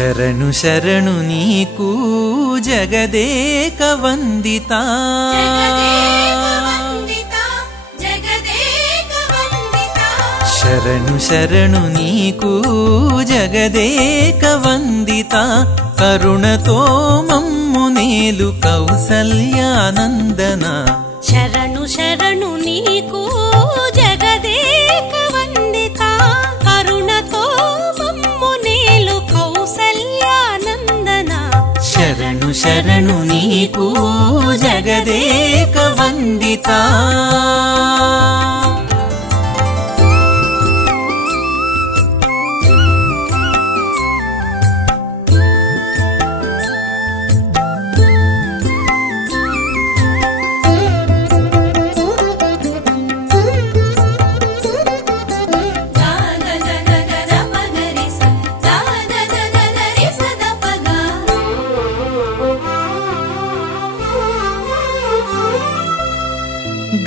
ಶರಣು ಶರಣು ನೀಕೂ ಜಗದೇಕ ವಂದಿತಾ ಶರಣು ಶರಣು ನೀಕೂ ಜಗದೇಕ ವಂದಿತಾ ಕರುಣತೋ ಮಮ್ಮು ನೇಲು ಕೌಸಲ್ಯಾನಂದನ ಶರಣು ಶರಣು ನೀಕೂ ಜಗದೇಕ ವಂದಿತಾ ಕರುಣತೋ ಮಮ್ಮು ನೇಲು ಕೌಸಲ್ಯಾನಂದನ ಶರಣು ಶರಣು ನೀಕೂ ಜಗದೇಕ ವಂದಿತಾ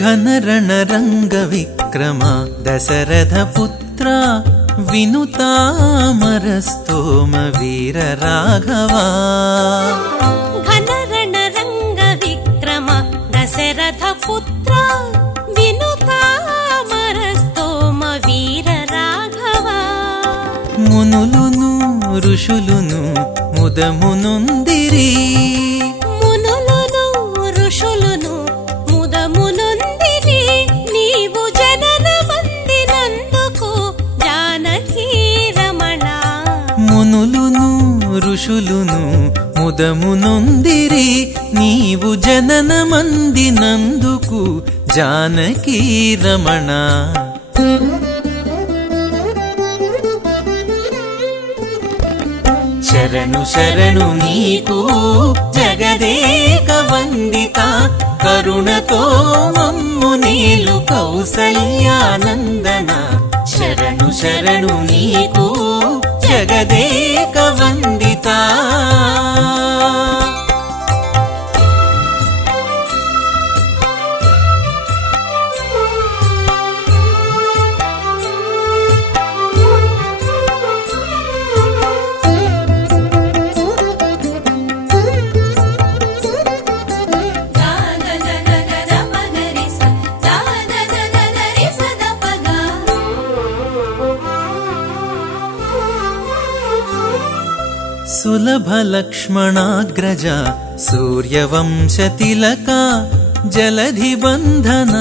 ಘನರಣರಂಗ ವಿಕ್ರಮ ದಶರಥ ಪುತ್ರ ವಿನುತಾಮರಸ್ತೋಮ ವೀರ ರಾಘವ ಘನರಣರಂಗ ವಿಕ್ರಮ ದಶರಥ ಪುತ್ರ ವಿನುತಾಮರಸ್ತೋಮ ವೀರ ರಾಘವ ಮುನುಲುನು ಋಷುಲುನು ಮುದమునొందిరి మునులును ఋషులును ముదమునొందిరి నీవు జనన మందినందుకు జానకీ రమణ మునులును ఋషులును ముదమునొందిరి నీవు జనన మందినందుకు జానకీ రమణ ಶರಣು ಶರಣು ನೀಕೂ ಜಗದೇಕ ವಂದಿತಾ ಕರುಣತೋ ಮಮ್ಮು ನೇಲು ಕೌಸಲ್ಯಾನಂದನ ಶರಣು ಶರಣು ನೀಕೂ ಜಗದೇಕ ವಂದಿತಾ ಸುಲಭ ಲಕ್ಷ್ಮಣಾಗ್ರಜ ಸೂರ್ಯವಂಶತಿಲಕ ಜಲಧಿ ಬಂಧನ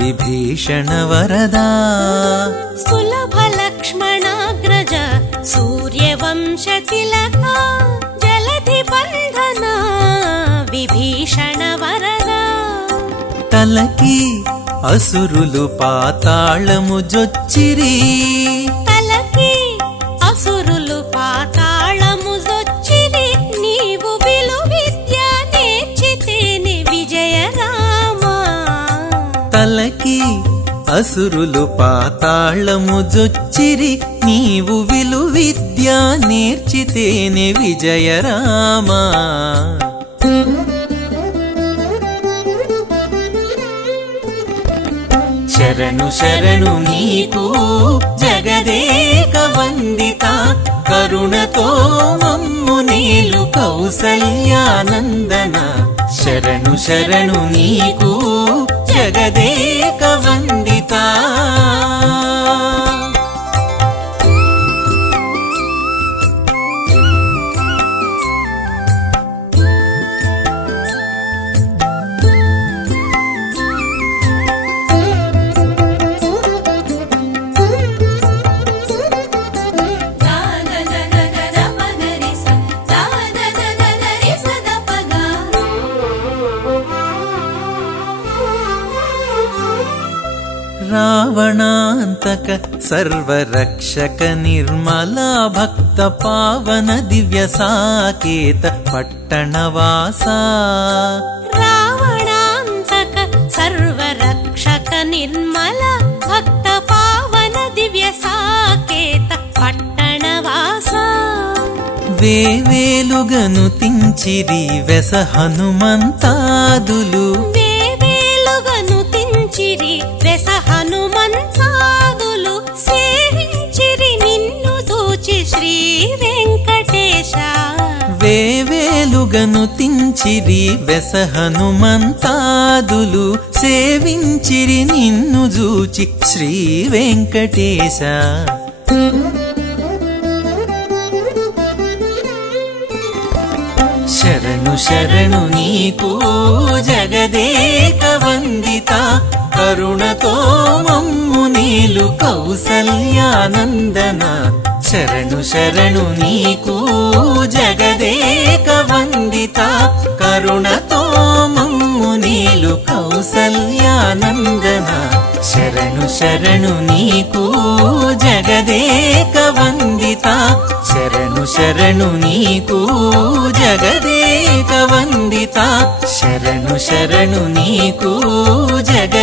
ವಿಭೀಷಣ ವರದ ಸುಲಭ ಲಕ್ಷ್ಮಣಾಗ್ರಜ ಸೂರ್ಯವಂಶತಿಲಕ ಜಲಧಿ ಬಂಧನ ವಿಭೀಷಣ ವರದ తలకి అసురులు పాతాళము జొచ్చిరి తలకి అసురులు పాతాళము జొచ్చిరి నీవు విలు విద్య నేర్చితేని విజయ రామ తలకి అసురులు పాతాళము జొచ్చిరి నీవు విలు విద్య నేర్చితేనే విజయ రామ ಶರಣು ಶರಣು ನೀಕೂ ಜಗದೇಕ ವಂದಿತಾ ಕರುಣತೋ ಮಮ್ಮು ನೇಲು ಕೌಸಲ್ಯಾನಂದನ ಶರಣು ಶರಣು ನೀಕೂ ಜಗದೇಕ ವಂದಿತಾ ರಾವಣಾಂತಕ ಸರ್ವರಕ್ಷಕ ನಿರ್ಮಲ ಭಕ್ತ ಪಾವನ ದಿವ್ಯ ಸಾಕೇತ ಪಟ್ಟಣವಾಸ ರಾವಣಾಂತಕ ಸರ್ವರಕ್ಷಕ ನಿರ್ಮಲ ಭಕ್ತ ಪಾವನ ದಿವ್ಯ ಸಾಕೇತ ಪಟ್ಟಣವಾಸ వేవేలుగను తించిరి వెస హనుమంతాదులు వేవేలుగను తించిరి వెస హనుమంతాదులు సేవించిరి నిన్ను చూచి శ్రీ వెంకట తించిరి వెస హనుమంతాదులు సేవించిరి నిన్ను జూచి శ్రీ వెంకటేశ శరణు శరణు నీకు జగదేక వందిత కరుణతో మమ్ము నీలు కౌసల్యానందన శరణు శరణు నీకు జగదేక వందిత కరుణతో మమ్ము నీలు కౌసల్యానందన శరణు శరణు నీకు జగదేక వందిత శరణు శరణు నీకు జగదేక వందిత శరణు శరణు నీకు జగ